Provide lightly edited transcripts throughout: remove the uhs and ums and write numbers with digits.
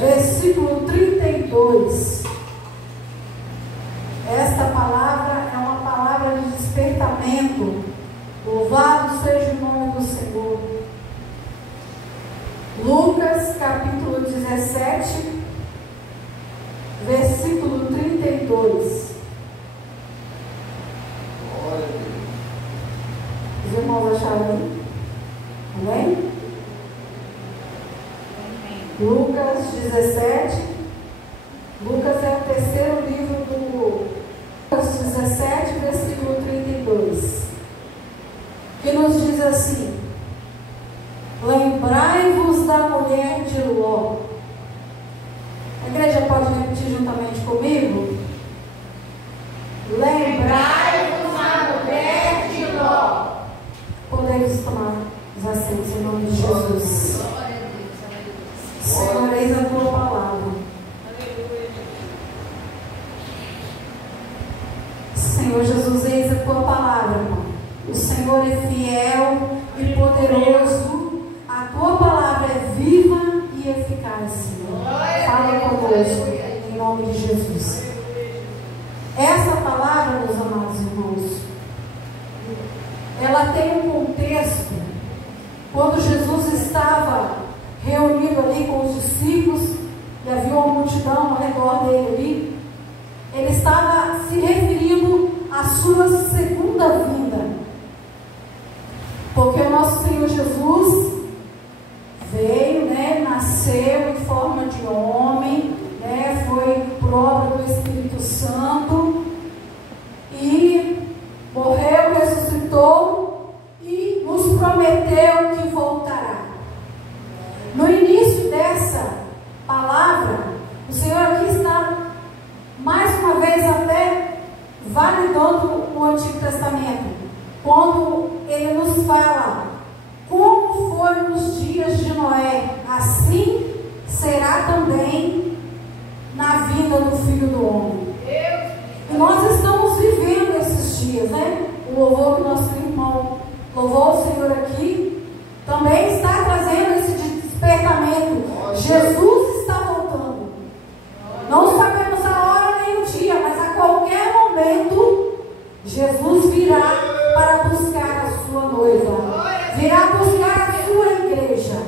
versículo 32. Esta palavra é uma palavra de despertamento. Louvado seja o nome do Senhor. Lucas capítulo 17, versículo 32. Os irmãos acharam aí? Amém? Lucas 17. Lucas é o terceiro livro do Lucas 17, versículo 32. Que nos diz assim: lembrai-vos da mulher de Ló. A igreja pode repetir juntamente comigo? Lembrai-vos da mulher de Ló. Podemos tomar os assentos em nome de Jesus. Senhor, eis a tua palavra. Senhor Jesus, eis a tua palavra, Pai. O Senhor é fiel e poderoso. A tua palavra é viva e eficaz, Senhor. Fala conosco, em nome de Jesus. Essa palavra, meus amados irmãos, ela tem um contexto. Quando Jesus estava reunido ali com os discípulos, e havia uma multidão ao redor dele ali, ele estava se referindo à sua segunda vinda. Porque o nosso Senhor Jesus veio, nasceu em forma de homem, foi por obra do Espírito Santo, e morreu, ressuscitou e nos prometeu que voltará. No início dessa palavra, o Senhor aqui está mais uma vez até validando o Antigo Testamento, quando ele nos fala como foi nos dias de Noé, assim será também na vida do Filho do Homem. E nós estamos vivendo esses dias, O louvor que nosso irmão louvou o Senhor aqui também está trazendo esse despertamento. Jesus está voltando. Não sabemos a hora nem o dia, mas a qualquer momento Jesus virá para buscar a sua noiva, virá buscar a sua igreja.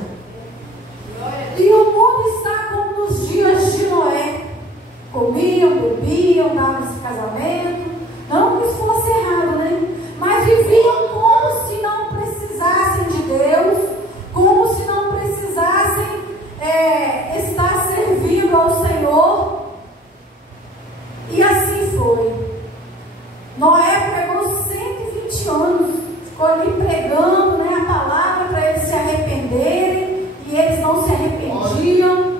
E o mundo está como nos dias de Noé: comiam, bebiam, davam-se casamento, não que isso fosse errado, mas viviam como se não precisassem de Deus, como se não precisassem estar servindo ao Senhor. E assim foi. Noé pregou 120 anos, ficou ali pregando a palavra para eles se arrependerem, e eles não se arrependiam.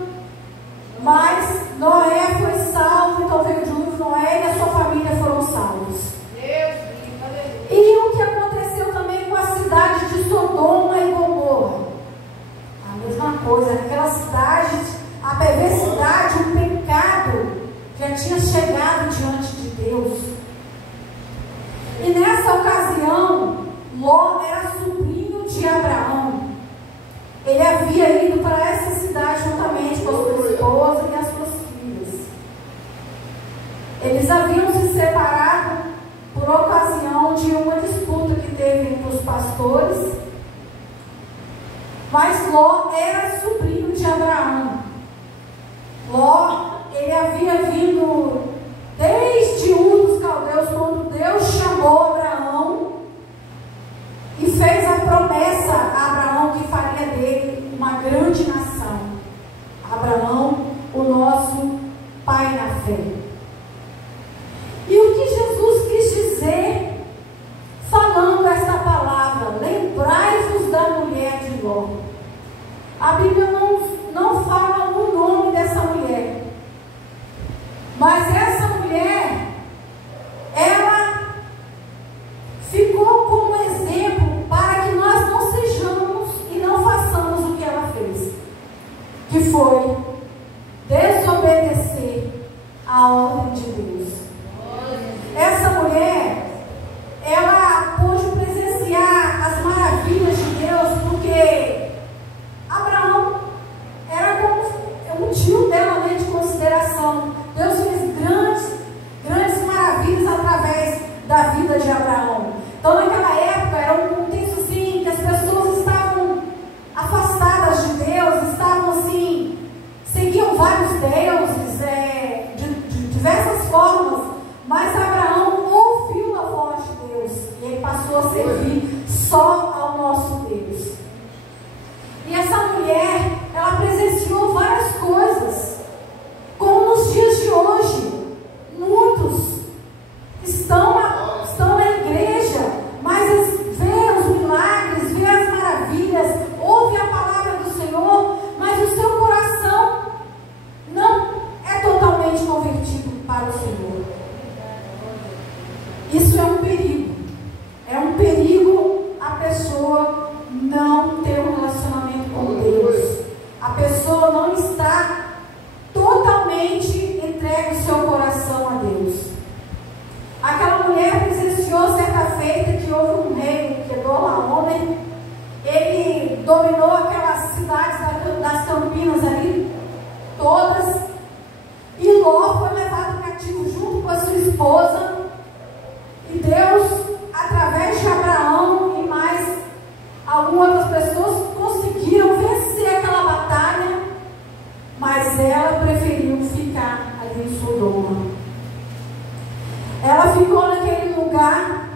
Mas Noé foi salvo, então veio o dilúvio. Noé e a sua família foram salvos. E o que aconteceu também com a cidade de Sodoma e Gomorra? A mesma coisa, aquela cidade, a perversidade, o pecado já tinha chegado diante de Deus. E nessa ocasião, Ló era sobrinho de Abraão. Ele havia ido para essa cidade juntamente com a sua esposa e as suas filhas. Eles haviam se separado por ocasião de uma disputa que teve entre os pastores. Mas Ló era sobrinho de Abraão. Ló, ele havia vindo desde Ur dos Caldeus, quando Deus chamou Abraão e fez a promessa a Abraão que faria dele uma grande nação. Abraão, o nosso pai na fé. E o que Jesus quis dizer falando essa palavra: lembrai-vos da mulher de Ló? A Bíblia não fala o nome dessa mulher, mas essa mulher, ela ficou como exemplo para que nós não sejamos e não façamos o que ela fez, que foi desobedecer a ordem de Deus. Essa mulher, ela pôde presenciar as maravilhas de Deus, porque Abraão era como um tio Campinas ali, todas. E Ló foi levado cativo junto com a sua esposa. E Deus, através de Abraão e mais algumas outras pessoas, conseguiram vencer aquela batalha, mas ela preferiu ficar ali em Sodoma. Ela ficou naquele lugar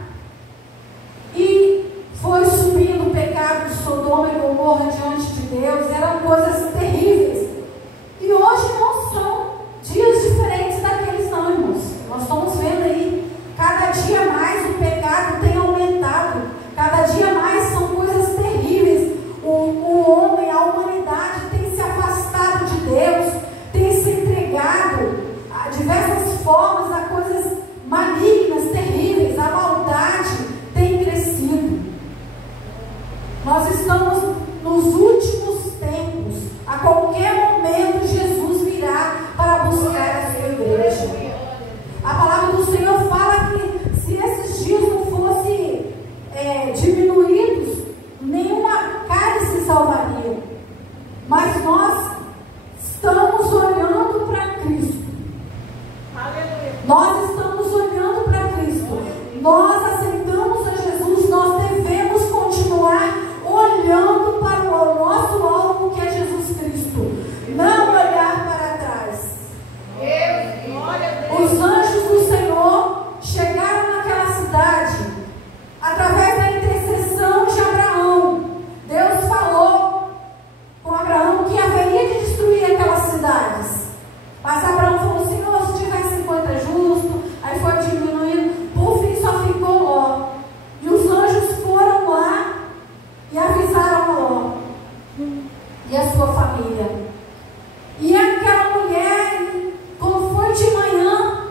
e foi subindo o pecado de Sodoma e Gomorra diante de Deus. Eram coisas terríveis. E hoje não são dias diferentes daqueles não, irmãos. Nós estamos vendo aí, cada dia mais o pecado tem aumentado. Cada dia mais são coisas terríveis. O homem, a humanidade tem se afastado de Deus, tem se entregado a diversas formas, a coisas malignas, terríveis. A maldade tem crescido. Nós estamos nos últimos tempos. A qualquer momento Jesus virá para buscar a sua igreja. A palavra do Senhor fala que se esses dias não fossem diminuídos, nenhuma carne se salvaria. Mas nós estamos olhando para Cristo. Nós estamos olhando para Cristo. Nós aceitamos a Jesus. Nós devemos continuar olhando para o nosso alvo, que é Jesus Cristo. Não olhar para trás. Os anjos do Senhor chegaram naquela cidade através da intercessão de Abraão. Deus falou com Abraão que haveria de destruir aquelas cidades. Mas Abraão falou: Senhor, se tiver 50 justos. Aí foi diminuindo. Por fim só ficou Ló. E os anjos foram lá e avisaram Ló e a sua família. E aquela mulher, quando foi de manhã,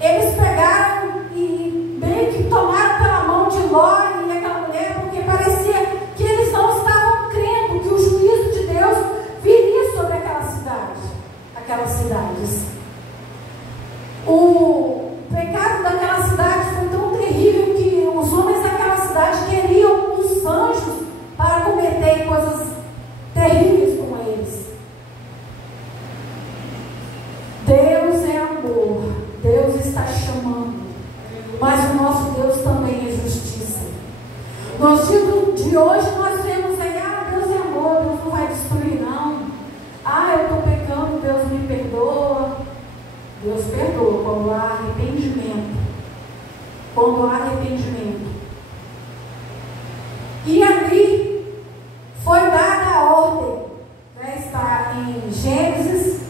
eles pegaram e meio que tomaram pela mão de Ló e aquela mulher, porque parecia que eles não estavam crendo que o juízo de Deus viria sobre aquelas cidades. O pecado daquela cidade foi tão terrível que os homens daquela cidade queriam os anjos para cometer coisas terríveis com eles. Deus é amor, Deus está chamando, mas o nosso Deus também é justiça. Nos dias de hoje nós vemos aí: Deus é amor, Deus não vai destruir não. Eu estou pecando, Deus me perdoa. Deus perdoa quando há arrependimento. Quando há arrependimento. E ali foi dada a ordem, está em Gênesis,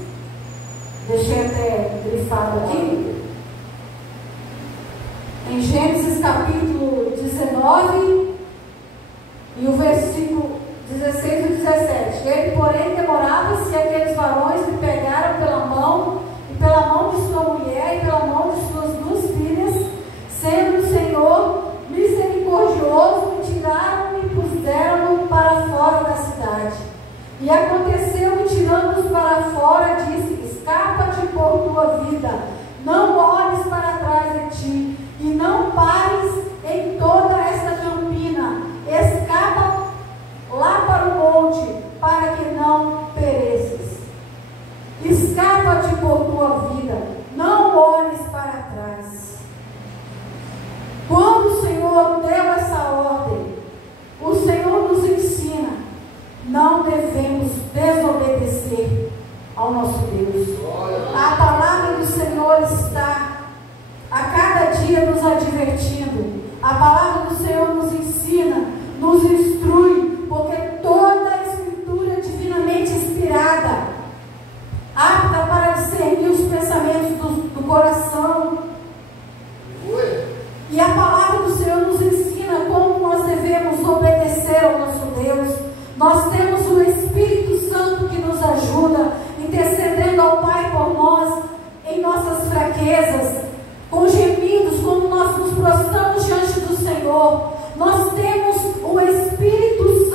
deixei até grifado aqui, em Gênesis capítulo 19 e o versículo 16 e 17. Ele, porém, demorava-se, e aqueles varões lhe pegaram pela mão, e pela mão de sua mulher, e pela mão de suas 2 filhas, sendo o Senhor misericordioso, e tiraram e puseram-no para fora da cidade. E aconteceu que, tirando-os para fora, disse: escapa-te por tua vida, não olhes para trás de ti, e não pares em toda esta campina, escapa lá para o monte, para que não pereças. Escapa-te por tua vida, não olhes para trás. Quando o Senhor deu essa ordem, o Senhor nos ensina: não devemos desobedecer ao nosso Deus. A palavra do Senhor está a cada dia nos advertindo. A palavra do Senhor nos ensina, nos instrui, porque toda a Escritura é divinamente inspirada, apta para discernir os pensamentos do coração. E a palavra do Senhor nos ensina como nós devemos obedecer ao nosso Deus. Nós temos o Espírito Santo que nos ajuda, intercedendo ao Pai por nós, em nossas fraquezas, com gemidos, quando nós nos prostramos diante do Senhor. Nós temos o Espírito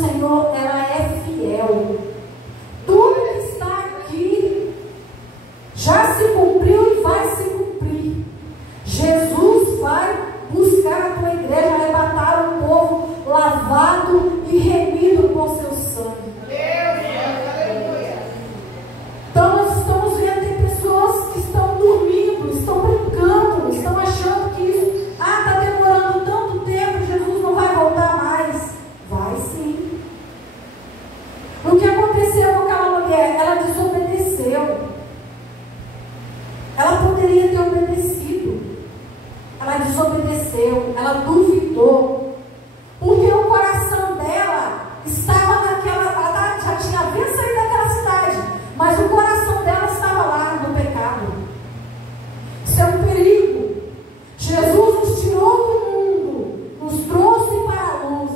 Senhor, ela é fiel. Tudo que está aqui já se cumpriu e vai se cumprir. Jesus vai buscar a tua igreja, arrebatar um povo lavado e remido por seu sangue. Então nós estamos vendo, tem pessoas que estão dormindo, estão brincando, estão achando que isso, está demorando tanto tempo, Jesus não vai voltar mais. Vai sim. O que aconteceu com aquela mulher? Ela desobedeceu. Ela poderia ter obedecido. Ela desobedeceu, ela duvidou. Porque o coração dela estava naquela, ela já tinha vindo sair daquela cidade, mas o coração dela estava lá no pecado. Isso é um perigo. Jesus nos tirou do mundo, nos trouxe para a luz,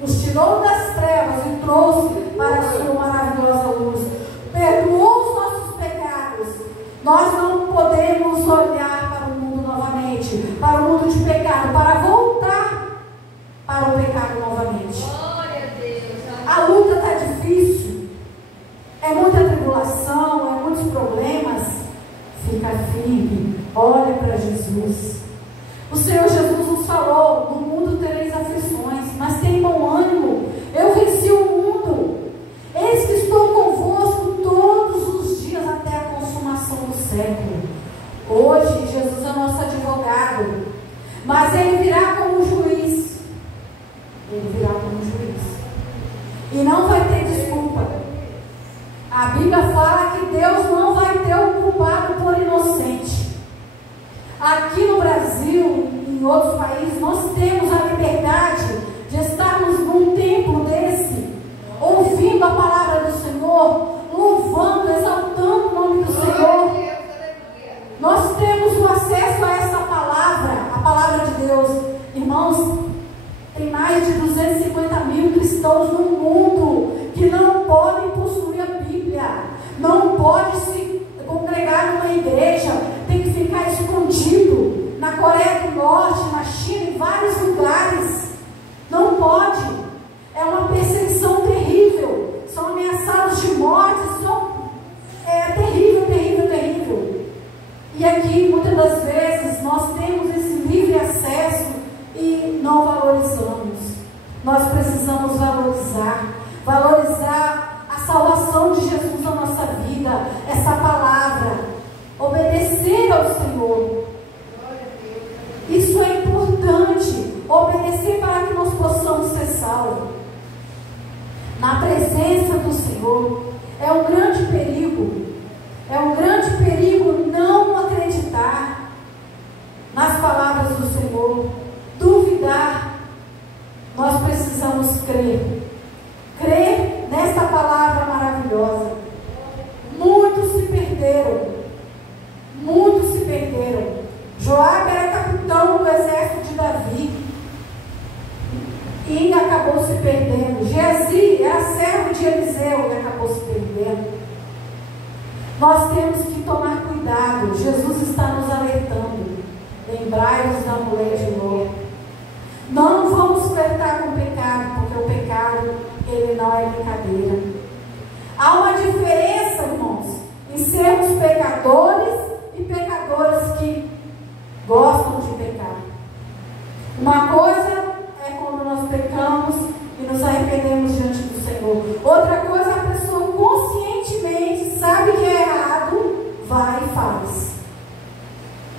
nos tirou das trevas e trouxe para a sua maravilhosa luz. Perdoou os nossos pecados. Nós não podemos olhar para o mundo novamente, para o mundo de pecado, para voltar para o pecado novamente. Glória a Deus. A luta está difícil, é muita tribulação, é muitos problemas. Fica firme, olha para Jesus. O Senhor Jesus nos falou: no mundo tereis aflições, mas tem bom ânimo, eu venci o mundo. Eis que estou convosco todos os dias até a consumação do século. Hoje Jesus é nosso advogado, mas Ele virá como juiz. Ele virá como juiz e não vai ter desculpa. A Bíblia fala que Deus não vai ter o culpado por inocente. Aqui no Brasil e em outros países nós temos a liberdade de estarmos num templo desse, ouvindo a palavra do Senhor, louvando, exaltando o nome do Senhor. Nós temos o acesso a essa palavra, a palavra de Deus. Irmãos, tem mais de 250 mil cristãos no mundo que não podem possuir a Bíblia, não pode se congregar numa igreja, tem que ficar escondido na Coreia do Norte, na China, em vários lugares. Não pode. É uma perseguição terrível, são ameaçados de morte, é terrível, terrível, terrível. E aqui, muitas das vezes, nós temos esse livre acesso e não valorizamos. Nós precisamos valorizar a salvação de Jesus na nossa vida, essa palavra, obedecer ao Senhor. Isso é importante, obedecer para que nós possamos ser salvos. Na presença do Senhor, é um grande perigo não acreditar nas palavras do Senhor, duvidar. Nós precisamos crer nesta palavra maravilhosa. Muitos se perderam. Joabe era capitão do exército de Davi e acabou se perdendo. Gezi era servo de Eliseu e acabou se perdendo. Nós temos que tomar cuidado. Jesus está nos alertando. Lembrai-vos da mulher de Ló. Não vamos flertar com o pecado, porque o pecado, ele não é brincadeira. Há uma diferença, irmãos, em sermos pecadores e pecadores que gostam de pecar. Uma coisa é quando nós pecamos e nos arrependemos diante do Senhor. Outra coisa é a pessoa conscientemente sabe que é errado, vai e faz.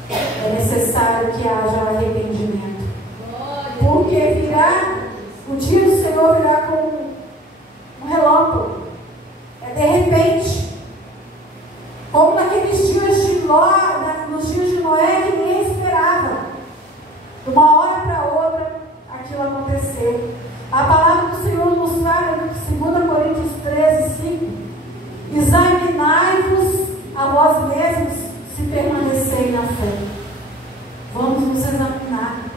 É necessário que haja arrependimento. Porque o dia do Senhor virá como um relâmpago. É de repente. Como naqueles dias de Ló, nos dias de Noé, que ninguém esperava. De uma hora para outra, aquilo aconteceu. A palavra do Senhor nos fala em 2 Coríntios 13, 5. Examinai-vos a vós mesmos se permanecerem na fé. Vamos nos examinar.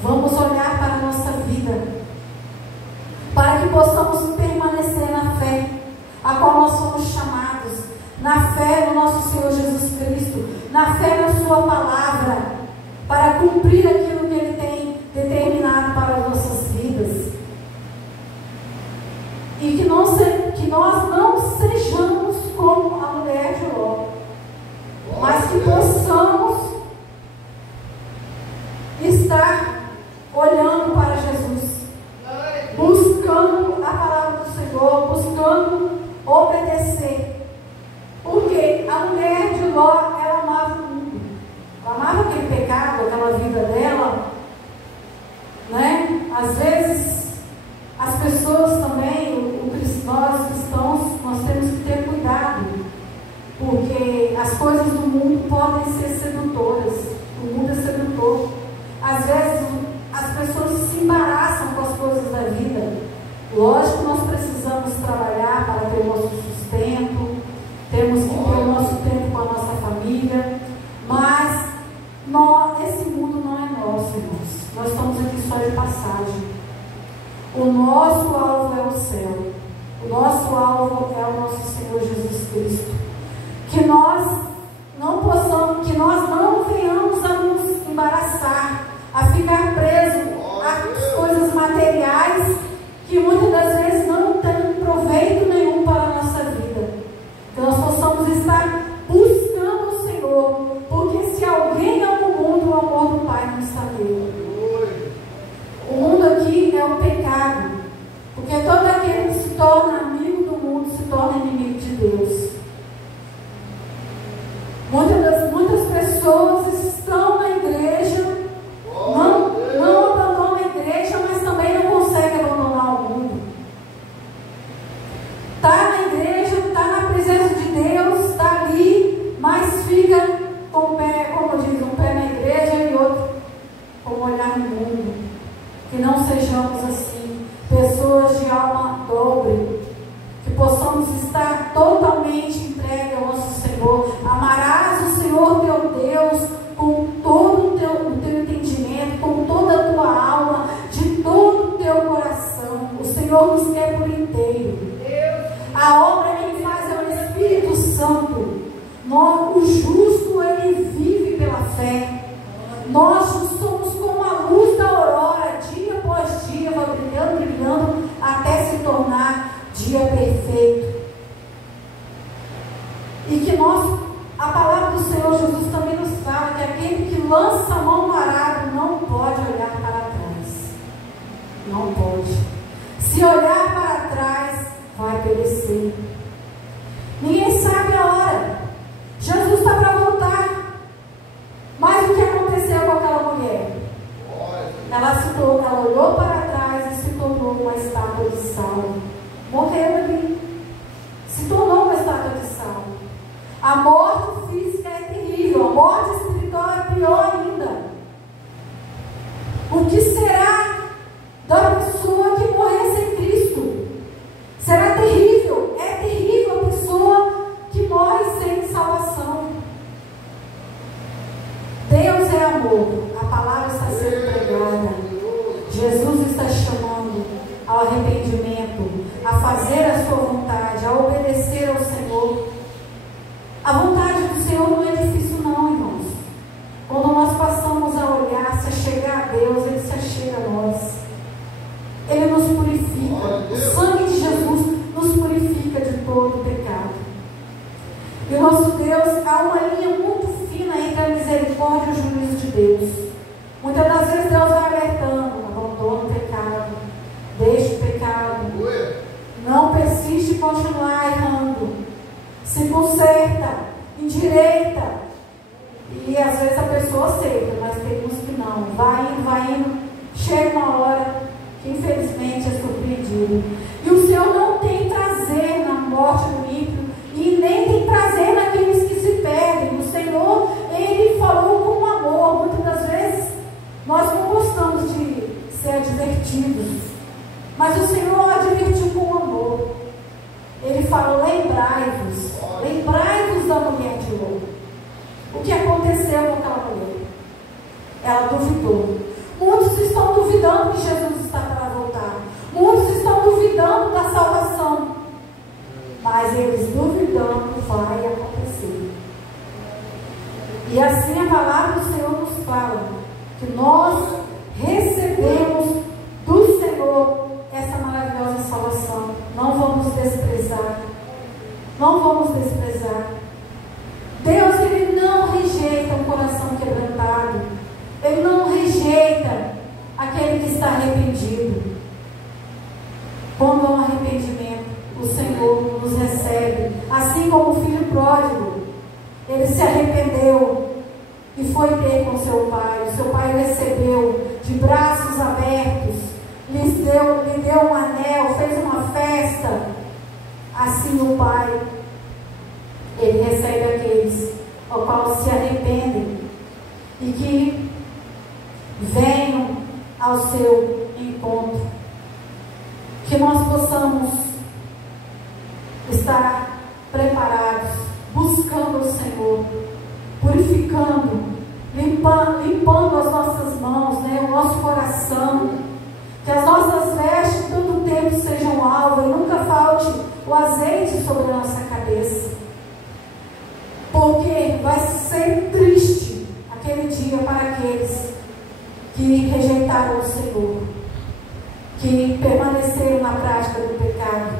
Vamos olhar para a nossa vida, para que possamos permanecer na fé, a qual nós somos chamados, na fé no nosso Senhor Jesus Cristo, na fé na sua palavra, para cumprir aquilo que Ele tem determinado para as nossas vidas. olhando para Jesus, buscando a palavra do Senhor, buscando obedecer. Porque a mulher de Ló, ela amava o mundo, ela amava aquele pecado, aquela vida dela, né? Às vezes as pessoas também, nós cristãos, nós temos que ter cuidado, porque as coisas do mundo podem ser sedutoras. O mundo é sedutor. Às vezes as pessoas se embaraçam com as coisas da vida. Lógico que nós precisamos trabalhar para ter o nosso sustento, temos que ter o nosso tempo com a nossa família, mas esse mundo não é nosso, irmãos. Nós estamos aqui só de passagem. O nosso alvo é o céu. O nosso alvo é o nosso Senhor Jesus Cristo. Que nós não venhamos a nos embaraçar, a ficar presos às coisas materiais que muitas das vezes não têm proveito nenhum para a nossa vida. Que nós possamos estar buscando o Senhor, porque se alguém ama o mundo, o amor do Pai não está nele. O mundo aqui é o pecado, porque todo aquele que se torna amigo do mundo se torna inimigo de Deus. Muitas pessoas estão na igreja, não abandonam a igreja, mas também não conseguem abandonar o mundo. Está na igreja, está na presença de Deus, está ali, mas fica com o pé, como diz, um pé na igreja e outro com o olhar no mundo. Que não sejamos assim, pessoas de alma dobre, que possamos estar totalmente entregues ao nosso Senhor. Amarás o Senhor teu Deus com todo o teu entendimento, com toda a tua alma, de todo o teu coração. O Senhor nos quer por inteiro. A obra que Ele faz é o Espírito Santo. O justo, ele vive pela fé. Nós somos como a luz da aurora, dia após dia, vai brilhando, brilhando, até se tornar dia perfeito. E que a palavra do Senhor Jesus também nos fala que aquele que lança a mão no arado não pode olhar para trás. Não pode. Se olhar para trás, vai perecer. Ninguém sabe a hora. Jesus está para voltar. Mas o que aconteceu com aquela mulher? Ela olhou para trás e se tornou uma estátua de sal. Morreu ali. Se tornou uma estátua de sal. A morte física é terrível. A morte espiritual é pior ainda. O que será da pessoa que morrer sem Cristo? Será terrível. É terrível a pessoa que morre sem salvação. Deus é amor. A palavra está sendo pregada. Jesus está chamando ao arrependimento, a fazer a sua vontade, a obedecer ao Senhor. A vontade do Senhor não é difícil não, irmãos. Quando nós passamos a olhar, se achegar a Deus, Ele se achega a nós. Ele nos purifica. O sangue de Jesus nos purifica de todo pecado. E o nosso Deus, há uma linha muito fina entre a misericórdia e o juízo de Deus. Muitas das vezes Deus vai alertando: abandona o pecado, deixa o pecado, não persiste em continuar errando, se conserta, endireita. E às vezes a pessoa aceita, mas tem uns que não. Vai indo, chega uma hora que infelizmente é surpreendido. E o Senhor não tem prazer na morte do ímpio, e nem tem prazer naqueles que se perdem. O Senhor, Ele falou com amor. Muitas das vezes nós não gostamos de ser advertidos, mas o Senhor advertiu com amor. Ele falou: lembrai-vos da mulher de Ló. O que aconteceu com aquela mulher? Ela duvidou. Muitos estão duvidando que Jesus está para voltar. Muitos estão duvidando da salvação. Mas eles duvidando, vai acontecer. E assim a palavra do Senhor nos fala que nós recebemos do Senhor essa maravilhosa salvação. Não vamos desprezar. Não vamos desprezar. Deus, Ele não rejeita um coração quebrantado. Ele não rejeita aquele que está arrependido. Quando há um arrependimento, o Senhor nos recebe. Assim como o filho pródigo, ele se arrependeu e foi ter com seu pai. O seu pai o recebeu de braços abertos, lhe deu um anel, fez uma festa. Assim o pai, ele recebe aqueles ao qual se arrependem e que venham ao seu encontro. Que nós possamos estar preparados, buscando o Senhor, purificando, limpando as nossas mãos, né, o nosso coração, que as nossas vestes todo o tempo sejam alvas e nunca falte o azeite sobre a nossa cabeça, porque vai ser triste aquele dia para aqueles que rejeitaram o Senhor, que permaneceram na prática do pecado.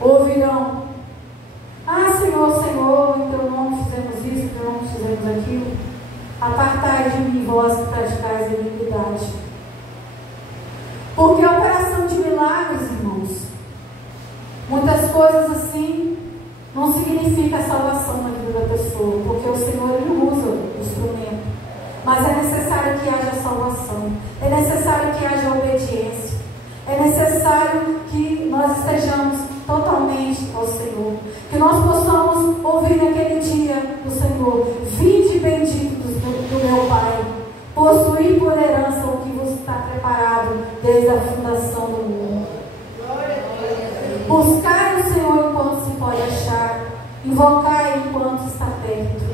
Ouvirão: ah, Senhor, Senhor, em teu nome fizemos isso, em teu nome fizemos aquilo. Apartai de mim, vós que praticais a iniquidade. Porque a operação de milagres, irmãos, muitas coisas assim não significa a salvação na vida da pessoa, porque o Senhor, ele usa o instrumento, mas é necessário que haja salvação, é necessário que haja obediência, é necessário que nós estejamos totalmente ao Senhor, que nós possamos ouvir naquele dia do Senhor: vinde benditos do meu Pai, possuir por herança o que vos está preparado desde a fundação do mundo. Buscai o Senhor enquanto se pode achar, invocai enquanto está perto.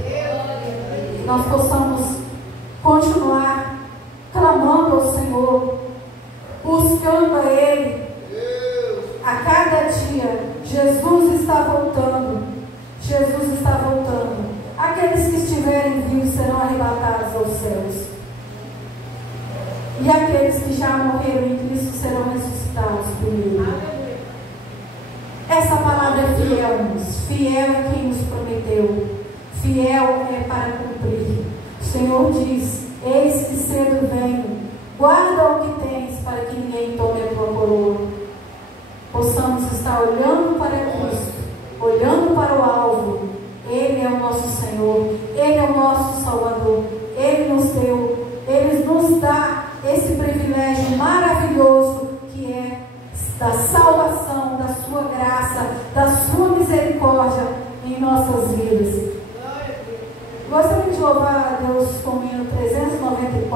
Que nós possamos continuar clamando ao Senhor, buscando a Ele a cada dia. Jesus está voltando, Jesus está voltando. Aqueles que estiverem vivos serão arrebatados aos céus, e aqueles que já morreram em Cristo serão ressuscitados primeiro. Essa palavra é fiel, irmãos. Fiel é quem nos prometeu, fiel é para cumprir. O Senhor diz: eis que cedo venho, guarda o que tens, para que ninguém tome a tua coroa. Possamos estar olhando para Cristo, olhando para o alvo. Ele é o nosso Senhor, Ele é o nosso Salvador. Ele nos dá esse privilégio maravilhoso que é da salvação, da sua graça, da sua misericórdia em nossas vidas. Gostaria de louvar a Deus com o hino 393.